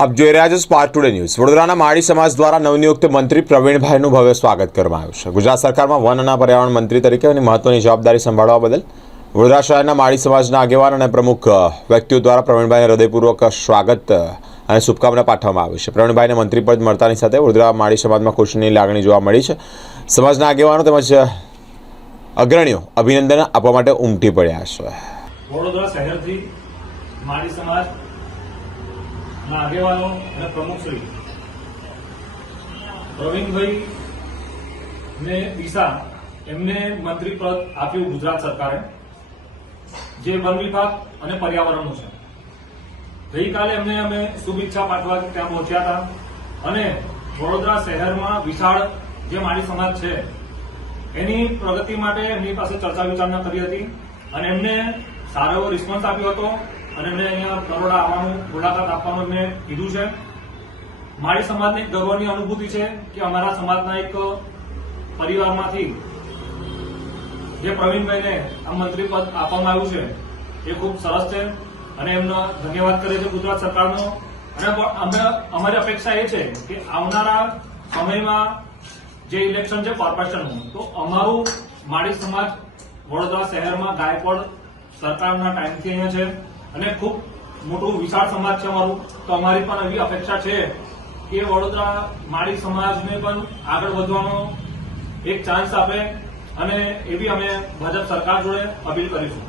આપ જોઈ રહ્યા છો સ્પાર્ક ટુડે ન્યૂઝ। વડોદરાના માળી સમાજ દ્વારા નવનિયુક્ત મંત્રી પ્રવીણભાઈનું ભવ્ય સ્વાગત કરવામાં આવ્યું છે। ગુજરાત સરકારમાં વન અને પર્યાવરણ મંત્રી તરીકે મહત્વની જવાબદારી સંભાળવા બદલ વડોદરા શહેરના માળી સમાજના આગેવાન અને પ્રમુખ વ્યક્તિઓ દ્વારા પ્રવીણભાઈને હૃદયપૂર્વક સ્વાગત અને શુભકામના પાઠવવામાં આવી છે। પ્રવીણભાઈને મંત્રી પદ મળતાની સાથે વડોદરા માળી સમાજમાં ખુશીની લાગણી જોવા મળી છે। સમાજના આગેવાનો તેમજ અગ્રણીઓ અભિનંદન આપવા માટે ઉમટી પડ્યા છે। વડોદરા શહેરથી માળી સમાજ આગેવાનો અને પ્રમુખ શ્રી પ્રવીણભાઈ ને દિશા એમને મંત્રી પદ આપ્યું ગુજરાત સરકારે, જે વન વિભાગ અને પર્યાવરણનું છે। ગઈકાલે એમને અમે શુભેચ્છા પાઠવા ત્યાં પહોંચ્યા હતા અને વડોદરા શહેરમાં વિશાળ જે માળી સમાજ છે એની પ્રગતિ માટે એમની પાસે ચર્ચા વિચારણા કરી હતી અને એમને સારો એવો રિસ્પોન્સ આપ્યો હતો અને એમને અહીંયા બરોડા આવવાનું, મુલાકાત આપવાનું એમને કીધું છે। માળી સમાજની ગર્વની અનુભૂતિ છે કે અમારા સમાજના એક પરિવારમાંથી જે પ્રવીણભાઈને આ મંત્રી પદ આપવામાં આવ્યું છે એ ખૂબ સરસ છે અને એમનો ધન્યવાદ કરે છે ગુજરાત સરકારનો। અને અમારી અપેક્ષા એ છે કે આવનારા સમયમાં જે ઇલેક્શન છે કોર્પોરેશનનું, તો અમારું માળી સમાજ વડોદરા શહેરમાં ગાયકવાડ સરકારના ટાઈમથી અહીંયા છે અને ખૂબ મોટું વિશાળ સમાજ છે અમારું। તો અમારી પણ એવી અપેક્ષા છે કે વડોદરા માળી સમાજને પણ આગળ વધવાનો એક ચાન્સ આપે અને એવી અમે ભાજપ સરકાર જોડે અપીલ કરીશું।